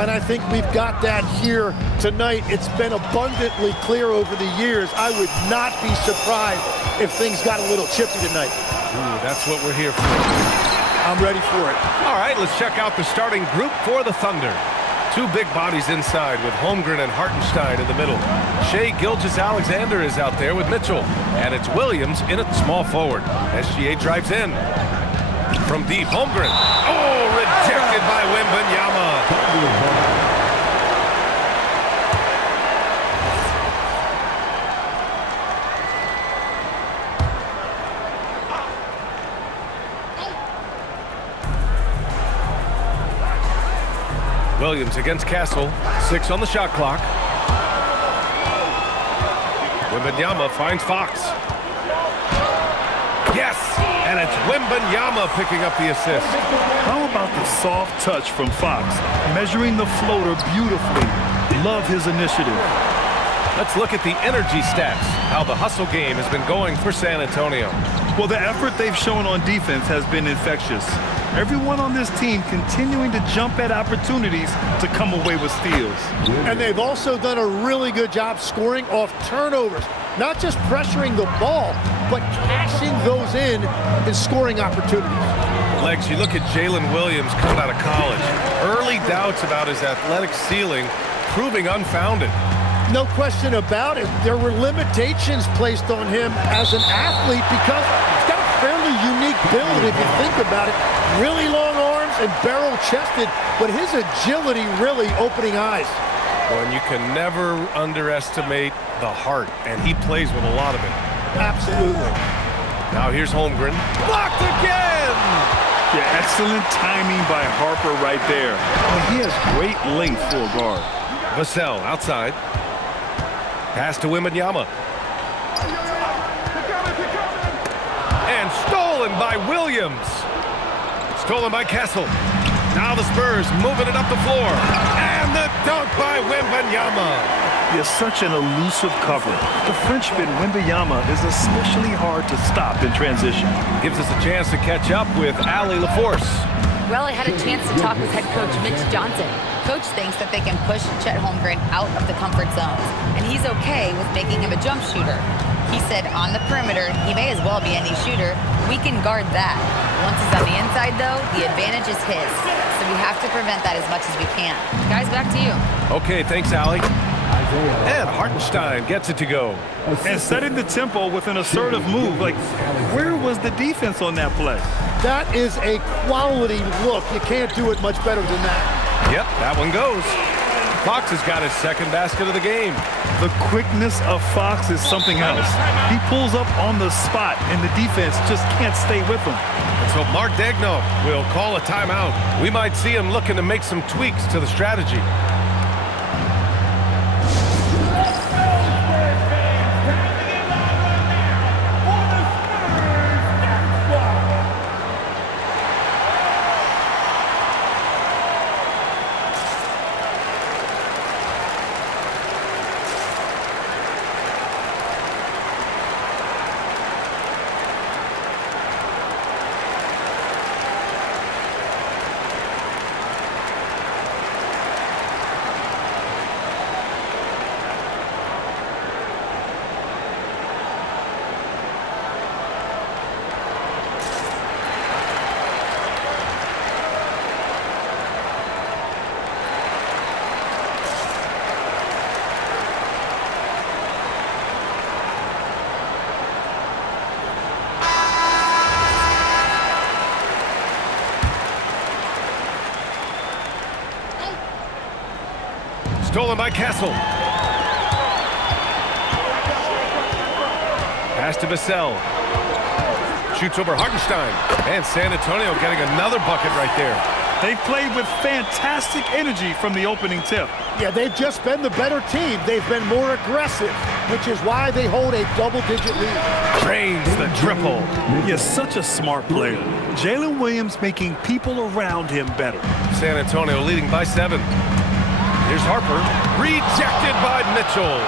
and I think we've got that here tonight. It's been abundantly clear over the years. I would not be surprised if things got a little chippy tonight. Ooh, that's what we're here for. I'm ready for it. All right, let's check out the starting group for the Thunder. Two big bodies inside with Holmgren and Hartenstein in the middle. Shai Gilgeous-Alexander is out there with Mitchell. And it's Williams in at small forward. SGA drives in. From deep, Holmgren. Oh, rejected by Wembanyama. Williams against Castle. 6 on the shot clock. Wembanyama finds Fox. Yes! And it's Wembanyama picking up the assist. How about the soft touch from Fox? Measuring the floater beautifully. Love his initiative. Let's look at the energy stats. How the hustle game has been going for San Antonio. Well, the effort they've shown on defense has been infectious. Everyone on this team continuing to jump at opportunities to come away with steals. And they've also done a really good job scoring off turnovers. Not just pressuring the ball, but cashing those in and scoring opportunities. Legs, you look at Jalen Williams coming out of college. Early doubts about his athletic ceiling proving unfounded. No question about it. There were limitations placed on him as an athlete because he's got a fairly unique build if you think about it. Really long arms and barrel-chested, but his agility really opening eyes. Well, and you can never underestimate the heart, and he plays with a lot of it. Absolutely. Now here's Holmgren. Blocked again! Yeah, excellent timing by Harper right there. He has great length for a guard. Vassell outside. Pass to Wembanyama. And stolen by Williams. Stolen by Castle. Now the Spurs moving it up the floor. And the dunk by Wembanyama. He has such an elusive cover. The Frenchman, Wembanyama, is especially hard to stop in transition. Gives us a chance to catch up with Allie LaForce. Well, I had a chance to talk with head coach Mitch Johnson. Coach thinks that they can push Chet Holmgren out of the comfort zones, and he's okay with making him a jump shooter. He said on the perimeter, he may as well be any shooter. We can guard that. Once he's on the inside, though, the advantage is his. So we have to prevent that as much as we can. Guys, back to you. Okay, thanks, Allie. And Hartenstein gets it to go. And setting the tempo with an assertive move. Like, where was the defense on that play? That is a quality look. You can't do it much better than that. Yep, that one goes. Fox has got his second basket of the game. The quickness of Fox is something else. He pulls up on the spot, and the defense just can't stay with him. And so Mark Daigneault will call a timeout. We might see him looking to make some tweaks to the strategy. Stolen by Castle. Pass to Vassell. Shoots over Hartenstein. And San Antonio getting another bucket right there. They played with fantastic energy from the opening tip. Yeah, they've just been the better team. They've been more aggressive, which is why they hold a double-digit lead. Drains the triple. He is such a smart player. Jalen Williams making people around him better. San Antonio leading by 7. Here's Harper. Rejected by Mitchell.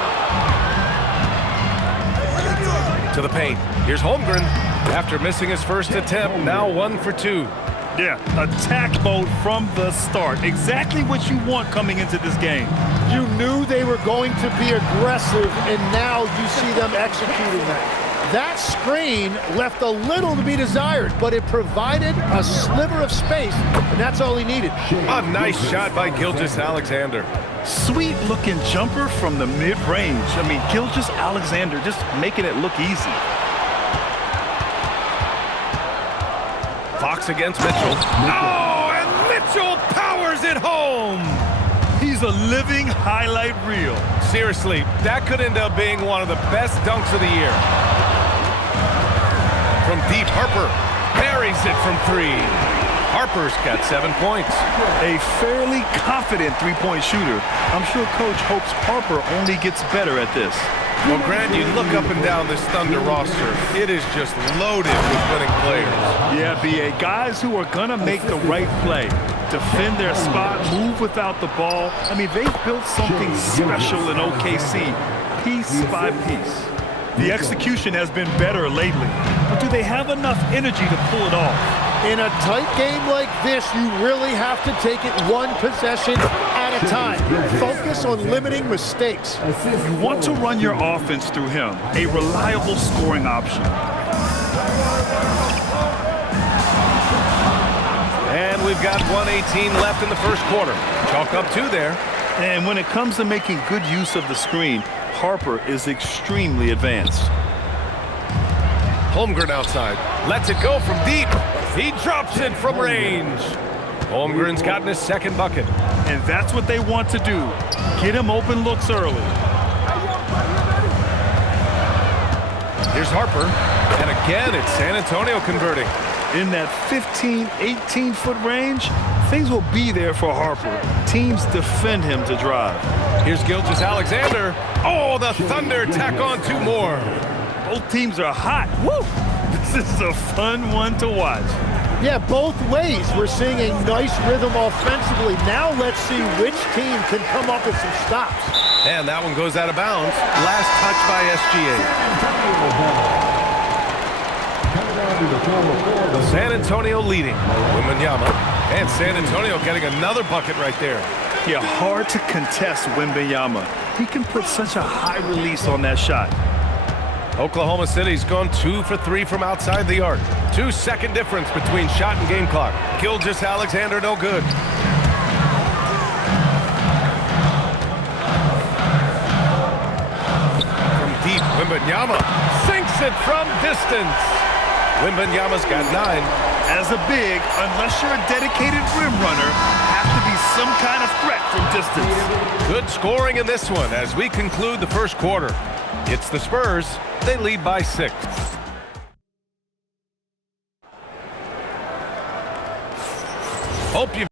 To the paint. Here's Holmgren. After missing his first attempt, now 1 for 2. Yeah, attack mode from the start. Exactly what you want coming into this game. You knew they were going to be aggressive, and now you see them executing that. That screen left a little to be desired, but it provided a sliver of space, and that's all he needed. A nice shot by Gilgeous-Alexander. Sweet-looking jumper from the mid-range. I mean, Gilgeous-Alexander just making it look easy. Fox against Mitchell. Oh, and Mitchell powers it home! He's a living highlight reel. Seriously, that could end up being one of the best dunks of the year. From deep, Harper buries it from 3. Harper's got 7 points. A fairly confident three-point shooter. I'm sure Coach hopes Harper only gets better at this. Well, Grant, you look up and down this Thunder roster. It is just loaded with winning players. Yeah, B.A. Guys who are going to make the right play. Defend their spot, move without the ball. I mean, they've built something special in OKC, piece by piece. The execution has been better lately, but do they have enough energy to pull it off? In a tight game like this, you really have to take it one possession at a time. Focus on limiting mistakes. You want to run your offense through him, a reliable scoring option. And we've got 1:18 left in the first quarter. Chalk up 2 there. And when it comes to making good use of the screen, Harper is extremely advanced. Holmgren outside. Lets it go from deep. He drops it from range. Holmgren's gotten his second bucket. And that's what they want to do. Get him open looks early. Here's Harper. And again, it's San Antonio converting. In that 15, 18-foot range, things will be there for Harper. Teams defend him to drive. Here's Gilgeous-Alexander. Oh, the Thunder tack on 2 more. Both teams are hot. Woo! This is a fun one to watch. Yeah, both ways. We're seeing a nice rhythm offensively. Now let's see which team can come up with some stops. And that one goes out of bounds. Last touch by SGA. San Antonio leading. Wembanyama. And San Antonio getting another bucket right there. Yeah, hard to contest Wembanyama. He can put such a high release on that shot. Oklahoma City's gone 2 for 3 from outside the arc. 2-second difference between shot and game clock. Gilgeous-Alexander no good. From deep, Wembanyama sinks it from distance. Wembanyama's got 9. As a big, unless you're a dedicated rim runner, have to be some kind of threat from distance. Good scoring in this one as we conclude the first quarter. It's the Spurs. They lead by 6. Hope you've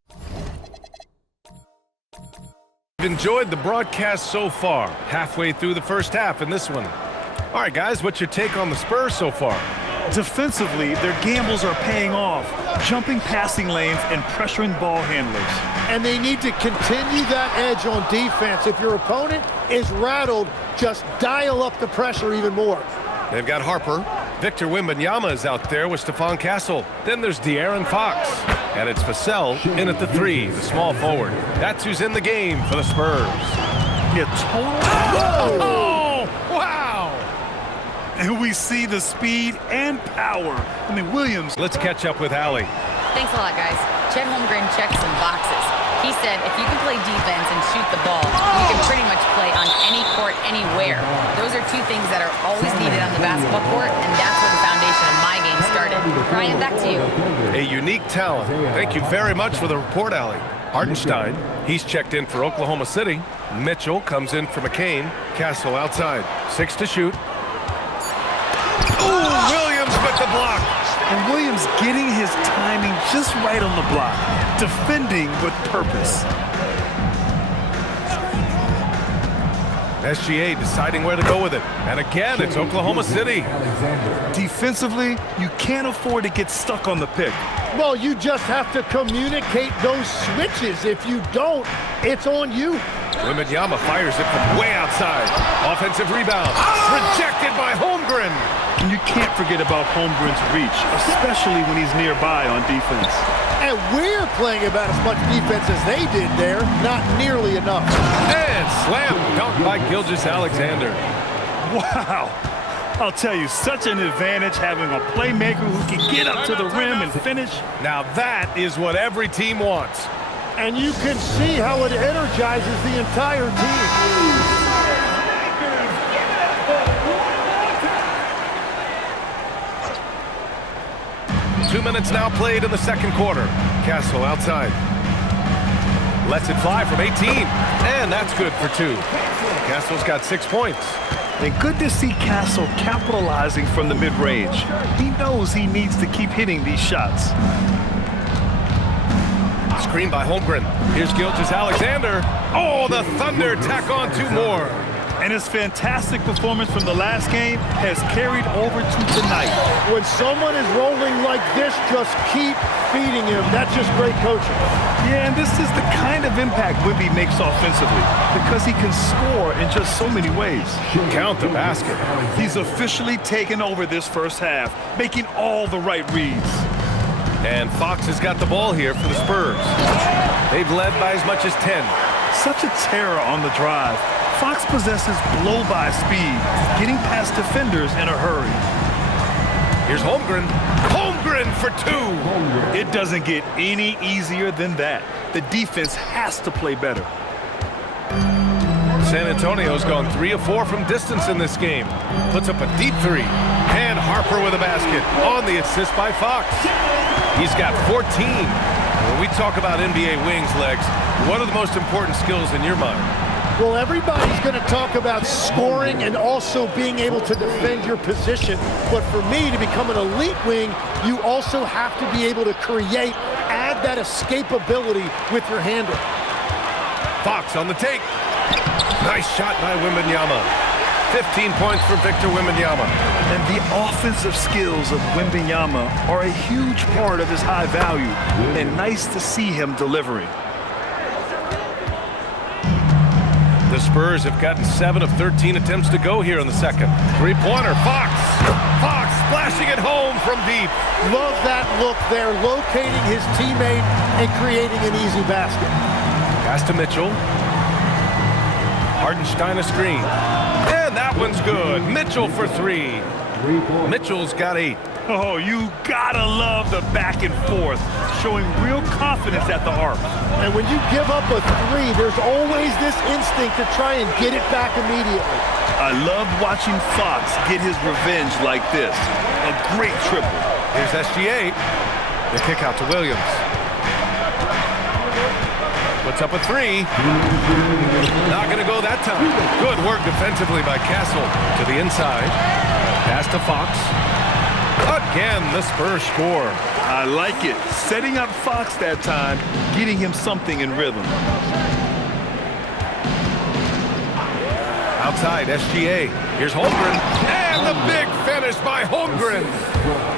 enjoyed the broadcast so far. Halfway through the first half in this one. All right, guys, what's your take on the Spurs so far? Defensively, their gambles are paying off, jumping passing lanes and pressuring ball handlers. And they need to continue that edge on defense. If your opponent is rattled, just dial up the pressure even more. They've got Harper. Victor Wembanyama is out there with Stephon Castle. Then there's De'Aaron Fox. And it's Vassell in at the 3, the small forward. That's who's in the game for the Spurs. Yeah, total. Oh, wow! And we see the speed and power. I mean, Williams. Let's catch up with Allie. Thanks a lot, guys. Chet Holmgren checked some boxes. He said if you can play defense and shoot the ball, you can pretty much play on any court, anywhere. Those are 2 things that are always needed on the basketball court, and that's where the foundation of my game started. Ryan, back to you. A unique talent. Thank you very much for the report, Allie. Hartenstein, he's checked in for Oklahoma City. Mitchell comes in for McCain. Castle outside. 6 to shoot. Ooh, Williams with the block. And Williams getting his timing just right on the block. Defending with purpose. SGA deciding where to go with it. And again, it's Oklahoma City. Defensively, you can't afford to get stuck on the pick. Well, you just have to communicate those switches. If you don't, it's on you. Wembanyama fires it from way outside. Offensive rebound. Rejected by Holmgren. And you can't forget about Holmgren's reach, especially when he's nearby on defense. And we're playing about as much defense as they did there. Not nearly enough. And slam dunk by Gilgeous-Alexander. Wow. I'll tell you, such an advantage having a playmaker who can get up to the rim and finish. Now that is what every team wants. And you can see how it energizes the entire team. 2 minutes now played in the second quarter. Castle outside. Lets it fly from 18. And that's good for 2. Castle's got 6 points. And good to see Castle capitalizing from the mid-range. He knows he needs to keep hitting these shots. Screen by Holmgren. Here's Gilgeous-Alexander. Oh, the Thunder tack on 2 more. And his fantastic performance from the last game has carried over to tonight. When someone is rolling like this, just keep feeding him. That's just great coaching. Yeah, and this is the kind of impact Wemby makes offensively because he can score in just so many ways. Count the basket. He's officially taken over this first half, making all the right reads. And Fox has got the ball here for the Spurs. They've led by as much as 10. Such a terror on the drive. Fox possesses blow-by speed, getting past defenders in a hurry. Here's Holmgren. Holmgren for 2. It doesn't get any easier than that. The defense has to play better. San Antonio's gone 3 of 4 from distance in this game. Puts up a deep 3. And Harper with a basket on the assist by Fox. He's got 14. When we talk about NBA wings, Legs, what are the most important skills in your mind? Well, everybody's going to talk about scoring and also being able to defend your position. But for me, to become an elite wing, you also have to be able to create, add that escapability with your handle. Fox on the take. Nice shot by Wembanyama. 15 points for Victor Wembanyama. And the offensive skills of Wembanyama are a huge part of his high value. And nice to see him delivering. The Spurs have gotten 7 of 13 attempts to go here in the second. Three-pointer, Fox. Fox splashing it home from deep. Love that look there, locating his teammate and creating an easy basket. Pass to Mitchell. Hartenstein a screen. And that one's good. Mitchell for 3. Mitchell's got 8. Oh, you gotta love the back and forth, showing real confidence at the arc. And when you give up a 3, there's always this instinct to try and get it back immediately. I love watching Fox get his revenge like this. A great triple. Here's SGA. The kick out to Williams. Puts up a 3. Not going to go that time. Good work defensively by Castle to the inside. Pass to Fox. Again, the Spurs score. I like it. Setting up Fox that time, getting him something in rhythm. Outside, SGA. Here's Holmgren. And the big finish by Holmgren.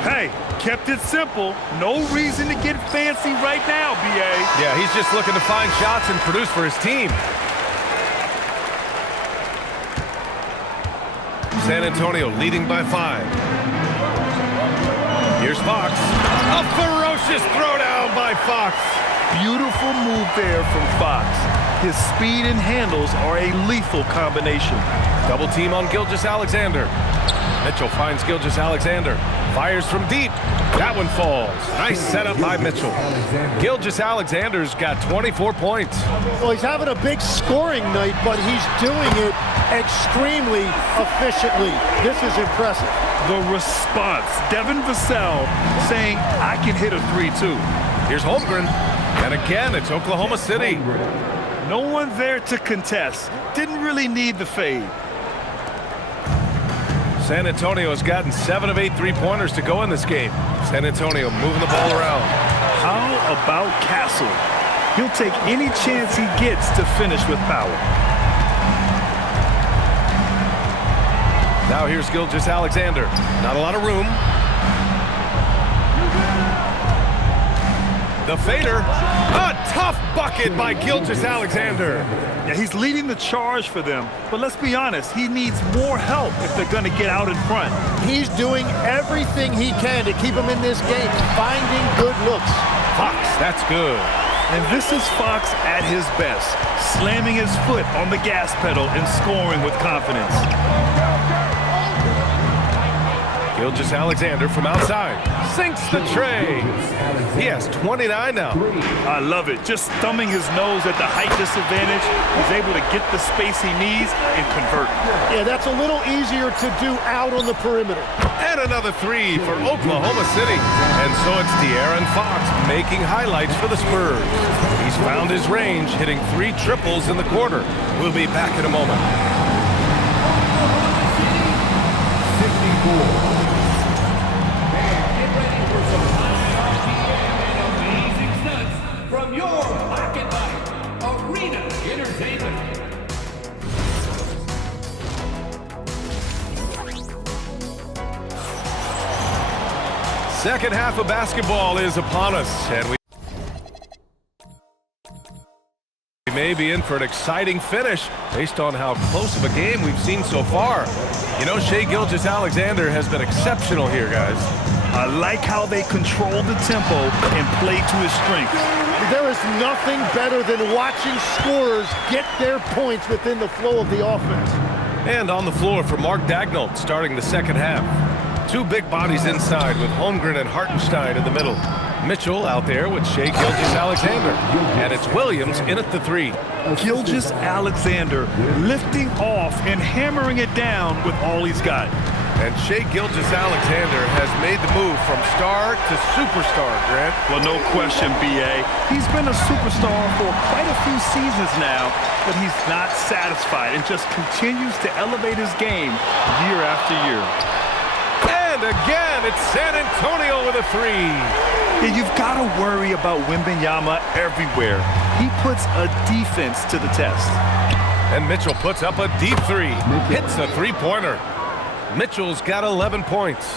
Hey, kept it simple. No reason to get fancy right now, B.A. Yeah, he's just looking to find shots and produce for his team. San Antonio leading by 5. Here's Fox. A ferocious throwdown by Fox. Beautiful move there from Fox. His speed and handles are a lethal combination. Double team on Gilgeous-Alexander. Mitchell finds Gilgeous-Alexander. Fires from deep. That one falls. Nice setup by Mitchell. Gilgeous-Alexander's got 24 points. Well, he's having a big scoring night, but he's doing it extremely efficiently. This is impressive. The response. Devin Vassell saying, I can hit a 3 too. Here's Holmgren. And again, it's Oklahoma City. No one there to contest. Didn't really need the fade. San Antonio has gotten 7 of 8 three-pointers to go in this game. San Antonio moving the ball around. How about Castle? He'll take any chance he gets to finish with power. Now here's Gilgeous-Alexander. Not a lot of room. The fader. A tough bucket by Gilgeous-Alexander. Yeah, he's leading the charge for them, but let's be honest, he needs more help if they're going to get out in front. He's doing everything he can to keep him in this game, finding good looks. Fox, that's good. And this is Fox at his best, slamming his foot on the gas pedal and scoring with confidence. Gilgeous-Alexander from outside sinks the tray. He has 29 now. I love it. Just thumbing his nose at the height disadvantage, he's able to get the space he needs and convert. Yeah, that's a little easier to do out on the perimeter. And another three for Oklahoma City. And so it's De'Aaron Fox making highlights for the Spurs. He's found his range, hitting 3 triples in the quarter. We'll be back in a moment. 54. From your Pocket Light Arena Entertainment. Second half of basketball is upon us, and we may be in for an exciting finish based on how close of a game we've seen so far. You know, Shai Gilgeous-Alexander has been exceptional here, guys. I like how they control the tempo and play to his strengths. There is nothing better than watching scorers get their points within the flow of the offense. And on the floor for Mark Daigneault starting the second half. 2 big bodies inside with Holmgren and Hartenstein in the middle. Mitchell out there with Shai Gilgeous-Alexander. And it's Williams in at the 3. Gilgeous-Alexander lifting off and hammering it down with all he's got. And Shai Gilgeous-Alexander has made the move from star to superstar, Grant. Well, no question, B.A. He's been a superstar for quite a few seasons now, but he's not satisfied and just continues to elevate his game year after year. And again, it's San Antonio with a 3. Yeah, you've got to worry about Wembanyama everywhere. He puts a defense to the test. And Mitchell puts up a deep 3. Hits a 3-pointer. Mitchell's got 11 points.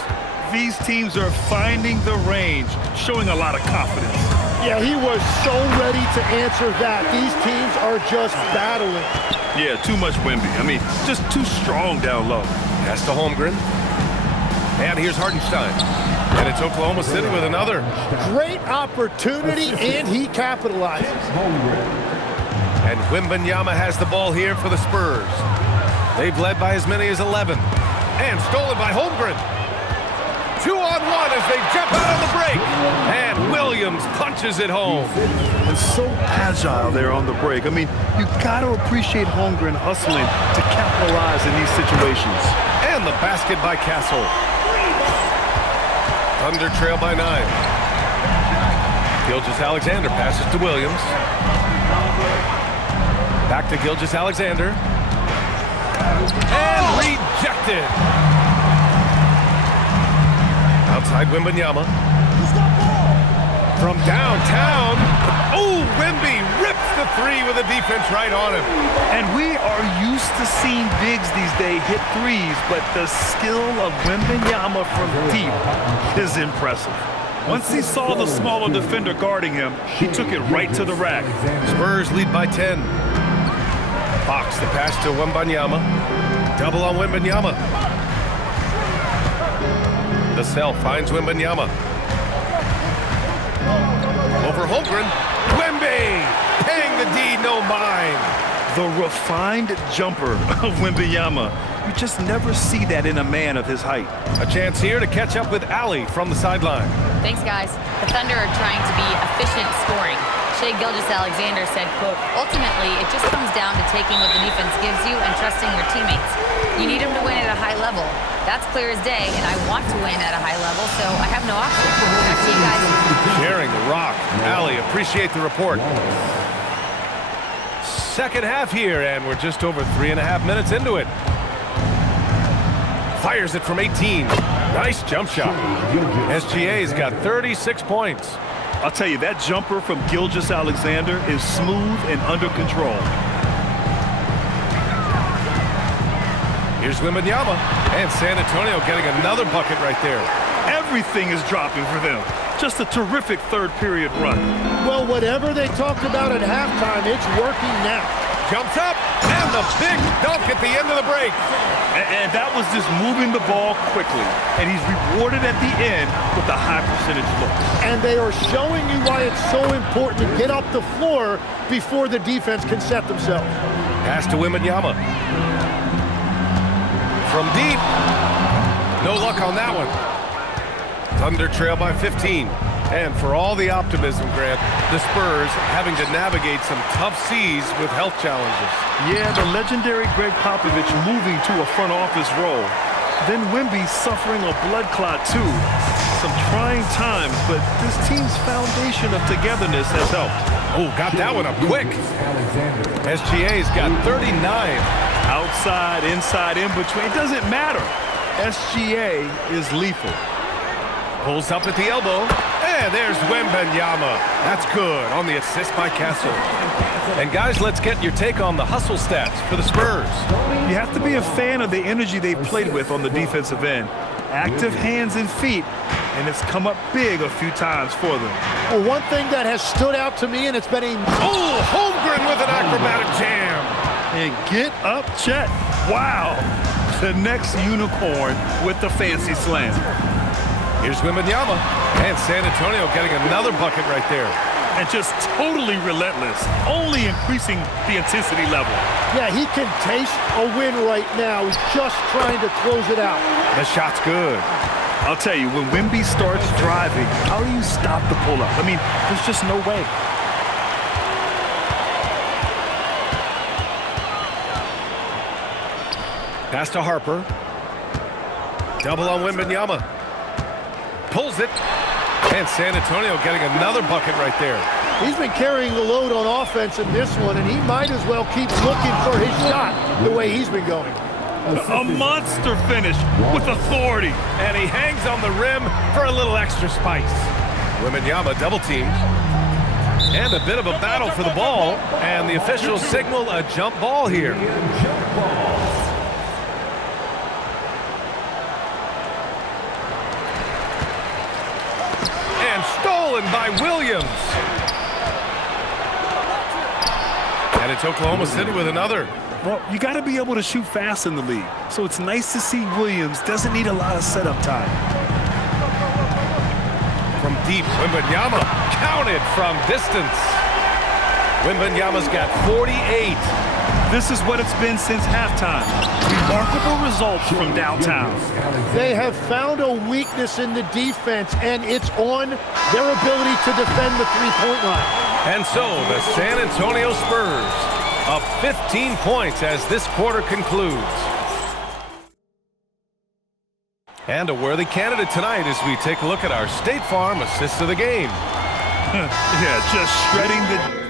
These teams are finding the range, showing a lot of confidence. Yeah, he was so ready to answer that. These teams are just battling. Yeah, too much Wemby. I mean, just too strong down low. Pass to Holmgren. And here's Hartenstein. And it's Oklahoma City with another. Great opportunity, and he capitalizes. And Wembanyama has the ball here for the Spurs. They've led by as many as 11. And stolen by Holmgren. 2-on-1 as they jump out on the break. And Williams punches it home. And so agile there on the break. I mean, you got to appreciate Holmgren hustling to capitalize in these situations. And the basket by Castle. Thunder trail by 9. Gilgeous-Alexander passes to Williams. Back to Gilgeous-Alexander. And rejected. Outside Wembanyama. From downtown. Oh, Wemby rips the 3 with a defense right on him. And we are used to seeing bigs these days hit 3s, but the skill of Wembanyama from deep is impressive. Once he saw the smaller defender guarding him, he took it right to the rack. Spurs lead by 10. Fox the pass to Wembanyama. Double on Wembanyama. Vassell finds Wembanyama. Over Holmgren. Wemby! Paying the D, no mind. The refined jumper of Wembanyama. You just never see that in a man of his height. A chance here to catch up with Ali from the sideline. Thanks, guys. The Thunder are trying to be efficient scoring. Shai Gilgeous-Alexander said, quote, ultimately, it just comes down to taking what the defense gives you and trusting your teammates. You need them to win at a high level. That's clear as day, and I want to win at a high level, so I have no option. Back to you guys. Sharing the rock. Ali, appreciate the report. Second half here, and we're just over 3.5 minutes into it. Fires it from 18. Nice jump shot. SGA's got 36 points. I'll tell you, that jumper from Gilgeous-Alexander is smooth and under control. Here's Wembanyama, and San Antonio getting another bucket right there. Everything is dropping for them. Just a terrific third period run. Well, whatever they talked about at halftime, it's working now. Jumps up, and the big dunk at the end of the break. And that was just moving the ball quickly. And he's rewarded at the end with a high percentage look. And they are showing you why it's so important to get up the floor before the defense can set themselves. Pass to Wembanyama. From deep. No luck on that one. Thunder trail by 15. And for all the optimism, Grant, the Spurs having to navigate some tough seas with health challenges. Yeah, the legendary Greg Popovich moving to a front office role. Then Wemby suffering a blood clot too. Some trying times, but this team's foundation of togetherness has helped. Oh, got that one up quick. SGA's got 39. Outside, inside, in between, it doesn't matter. SGA is lethal. Pulls up at the elbow. And there's Wembanyama. That's good on the assist by Castle. And guys, let's get your take on the hustle stats for the Spurs. You have to be a fan of the energy they've played with on the defensive end. Active hands and feet, and it's come up big a few times for them. Well, one thing that has stood out to me, and it's been a... Oh, Holmgren with an acrobatic jam. And get up, Chet. Wow. The next unicorn with the fancy slam. Here's Wembanyama. And San Antonio getting another bucket right there. And just totally relentless, only increasing the intensity level. Yeah, he can taste a win right now. He's just trying to close it out. The shot's good. I'll tell you, when Wemby starts driving, how do you stop the pull-up? I mean, there's just no way. Pass to Harper. Double on Wembanyama. Pulls it. And San Antonio getting another bucket right there. He's been carrying the load on offense in this one, and he might as well keep looking for his shot the way he's been going. A monster finish with authority. And he hangs on the rim for a little extra spice. Wembanyama double teamed. And a bit of a battle for the ball. And the officials signal a jump ball here. Stolen by Williams. And it's Oklahoma City with another. Well, you got to be able to shoot fast in the league. So it's nice to see Williams doesn't need a lot of setup time. From deep, Wembanyama counted from distance. Wembanyama's got 48. This is what it's been since halftime. Remarkable results from downtown. They have found a weakness in the defense, and it's on their ability to defend the three-point line. And so the San Antonio Spurs up 15 points as this quarter concludes. And a worthy candidate tonight as we take a look at our State Farm assist of the game. Yeah, just shredding the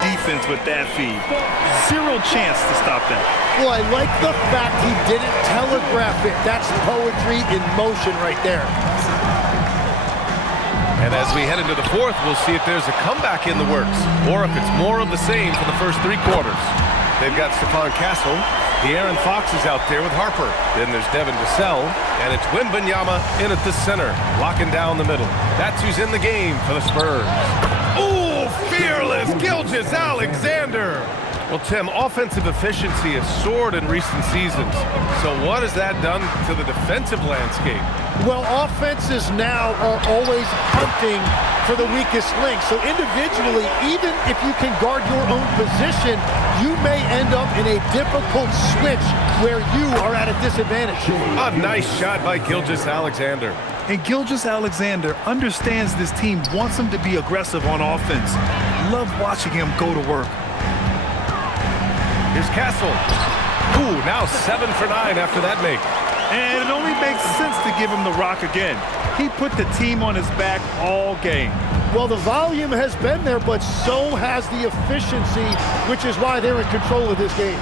defense with that feed. Zero chance to stop that. Well, I like the fact he didn't telegraph it. That's poetry in motion right there. And as we head into the fourth, we'll see if there's a comeback in the works or if it's more of the same for the first three quarters. They've got Stephon Castle. De'Aaron Fox is out there with Harper. Then there's Devin Vassell, and it's Wembanyama in at the center, locking down the middle. That's who's in the game for the Spurs. Ooh, fearless Gilgeous-Alexander. Well, Tim, offensive efficiency has soared in recent seasons. So what has that done to the defensive landscape? Well, offenses now are always hunting for the weakest link. So individually, even if you can guard your own position, you may end up in a difficult switch where you are at a disadvantage. A nice shot by Gilgeous-Alexander. And Gilgeous-Alexander understands this team wants him to be aggressive on offense. Love watching him go to work. Here's Castle. Ooh, now 7 for 9 after that make. And it only makes sense to give him the rock again. He put the team on his back all game. Well, the volume has been there, but so has the efficiency, which is why they're in control of this game.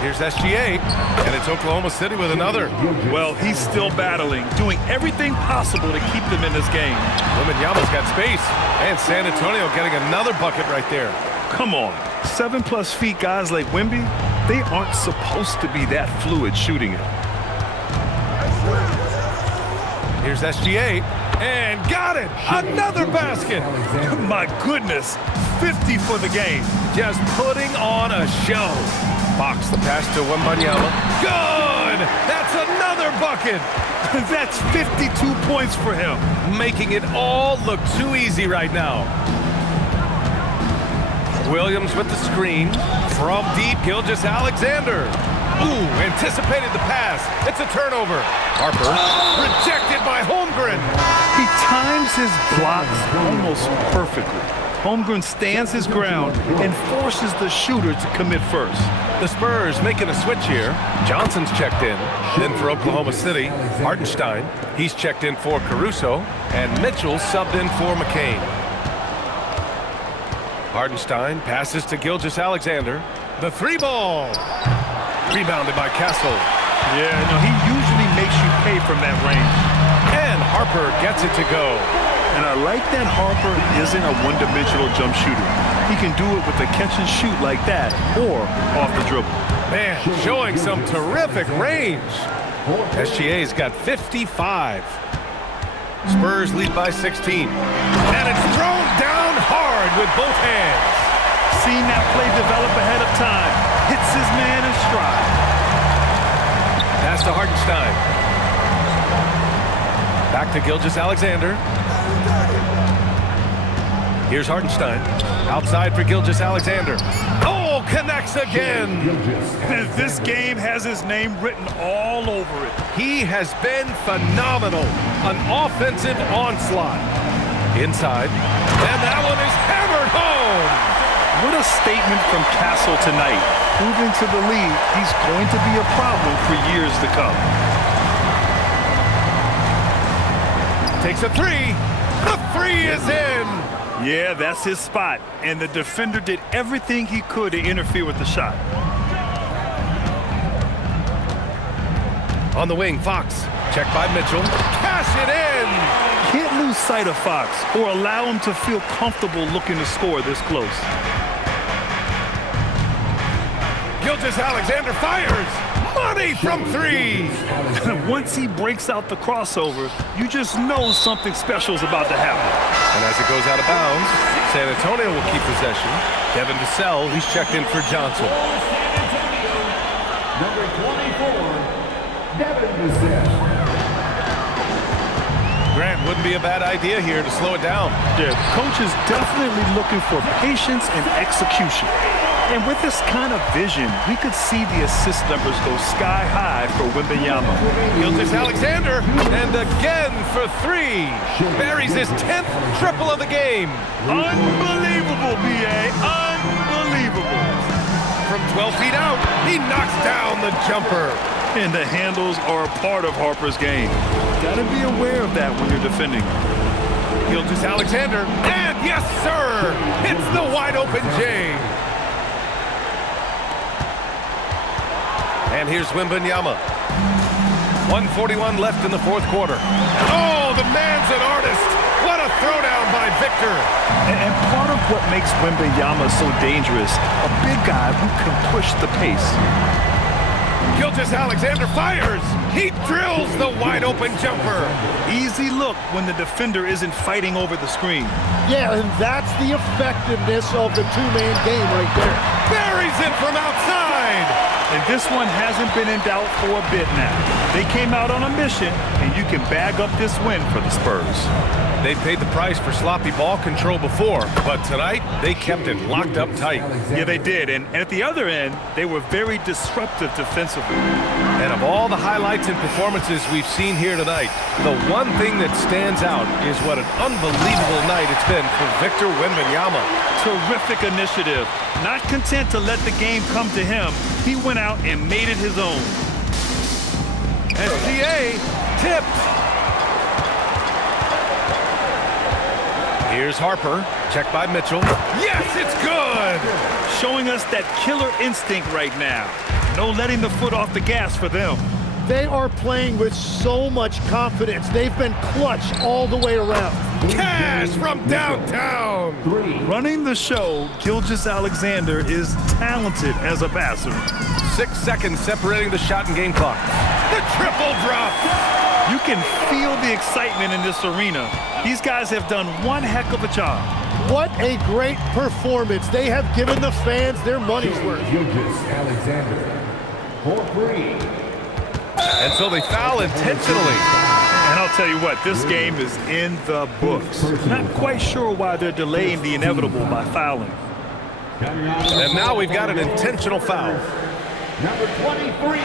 Here's SGA, and it's Oklahoma City with another. Well, he's still battling, doing everything possible to keep them in this game. Wembanyama's got space, and San Antonio getting another bucket right there. Come on, 7+ feet guys like Wemby, they aren't supposed to be that fluid shooting it. Here's SGA, and got it! Another basket! My goodness, 50 for the game. Just putting on a show. Fox the pass to Wembanyama. Good! That's another bucket! That's 52 points for him. Making it all look too easy right now. Williams with the screen. From deep, Gilgeous-Alexander. Ooh, anticipated the pass. It's a turnover. Harper, rejected by Holmgren. He times his blocks almost perfectly. Holmgren stands his ground and forces the shooter to commit first. The Spurs making a switch here. Johnson's checked in. Then for Oklahoma City, Hartenstein. He's checked in for Caruso. And Mitchell subbed in for McCain. Hartenstein passes to Gilgeous-Alexander. The three ball. Rebounded by Castle. Yeah, no, he usually makes you pay from that range. And Harper gets it to go. And I like that Harper isn't a one-dimensional jump shooter. He can do it with a catch and shoot like that or off the dribble. Man, showing some terrific range. SGA's got 55. Spurs lead by 16. And it's thrown down hard with both hands. Seen that play develop ahead of time. Hits his man in stride. Pass to Hartenstein. Back to Gilgeous-Alexander. Here's Hartenstein. Outside for Gilgeous-Alexander. Oh, connects again. This game has his name written all over it. He has been phenomenal. An offensive onslaught. Inside. And that one is hammered home. What a statement from Castle tonight. Proving to the league he's going to be a problem for years to come. Takes a three. The three is in. Yeah, that's his spot. And the defender did everything he could to interfere with the shot. On the wing, Fox. Checked by Mitchell. Cash it in. Can't lose sight of Fox or allow him to feel comfortable looking to score this close. Gilgeous-Alexander fires. Money from three. Once he breaks out the crossover, you just know something special is about to happen. And as it goes out of bounds, San Antonio will keep possession. Devin Vassell, he's checked in for Johnson. Number 24, Devin Vassell. Grant, wouldn't be a bad idea here to slow it down. The coach is definitely looking for patience and execution. And with this kind of vision, we could see the assist numbers go sky high for Wembanyama. Gilgeous-Alexander, and again for three. Buries his 10th triple of the game. Unbelievable, B.A. Unbelievable. From 12 feet out, he knocks down the jumper. And the handles are a part of Harper's game. Gotta be aware of that when you're defending. Gilgeous-Alexander, and yes, sir, hits the wide open J. And here's Wembanyama. 1:41 left in the fourth quarter. Oh, the man's an artist. What a throwdown by Victor. And part of what makes Wembanyama so dangerous, a big guy who can push the pace. Gilgeous-Alexander fires. He drills the wide open jumper. Easy look when the defender isn't fighting over the screen. Yeah, and that's the effectiveness of the two-man game right there. Buries it from outside. And this one hasn't been in doubt for a bit now. They came out on a mission, and you can bag up this win for the Spurs. They paid the price for sloppy ball control before, but tonight they kept it locked up tight. Yeah, they did. And at the other end, they were very disruptive defensively. And of all the highlights and performances we've seen here tonight, the one thing that stands out is what an unbelievable night it's been for Victor Wembanyama. Terrific initiative. Not content to let the game come to him, he went out and made it his own. SGA tipped. Here's Harper, checked by Mitchell. Yes, it's good! Showing us that killer instinct right now. No letting the foot off the gas for them. They are playing with so much confidence. They've been clutch all the way around. Cash from downtown! Running the show, Gilgeous-Alexander is talented as a passer. 6 seconds separating the shot and game clock. The triple drop! You can feel the excitement in this arena. These guys have done one heck of a job. What a great performance. They have given the fans their money's worth. Alexander for free. And so they foul intentionally. And I'll tell you what, this game is in the books. Not quite sure why they're delaying the inevitable by fouling. And now we've got an intentional foul. Number 23.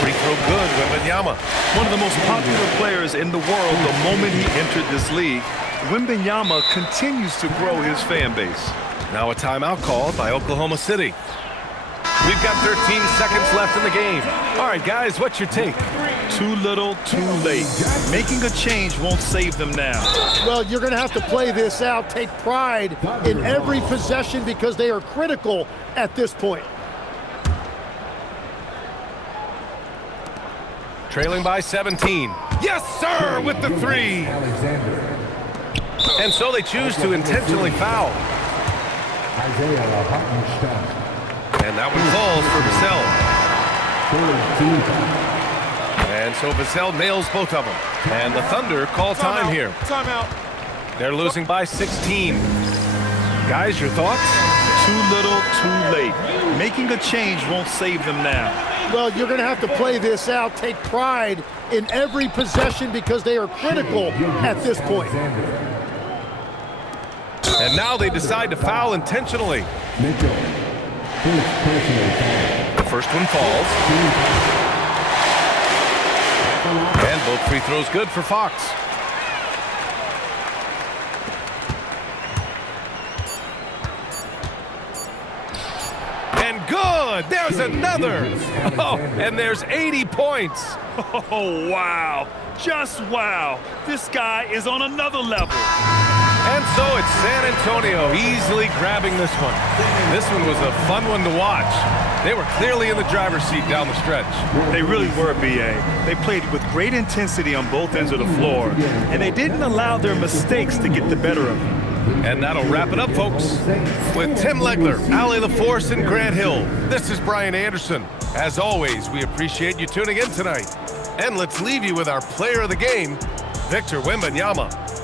Free throw good, Wembanyama. One of the most popular players in the world the moment he entered this league, Wembanyama continues to grow his fan base. Now a timeout called by Oklahoma City. We've got 13 seconds left in the game. All right, guys, what's your take? Too little, too late. Making a change won't save them now. Well, you're going to have to play this out. Take pride in every possession because they are critical at this point. Trailing by 17. Yes, sir, with the three. And so they choose to intentionally foul. And that one falls for Vassell. And so Vassell nails both of them. And the Thunder call time here. Timeout. They're losing by 16. Guys, your thoughts? Too little, too late. Making a change won't save them now. Well, you're going to have to play this out. Take pride in every possession because they are critical at this point. And now they decide to foul intentionally. The first one falls. And both free throws good for Fox. And good! There's another! Oh, and there's 80 points. Oh, wow. Just wow. This guy is on another level. And so it's San Antonio easily grabbing this one. This one was a fun one to watch. They were clearly in the driver's seat down the stretch. They really were, B.A. They played with great intensity on both ends of the floor, and they didn't allow their mistakes to get the better of them. And that'll wrap it up, folks. With Tim Legler, Allie LaForce, and Grant Hill, this is Brian Anderson. As always, we appreciate you tuning in tonight. And let's leave you with our player of the game, Victor Wembanyama.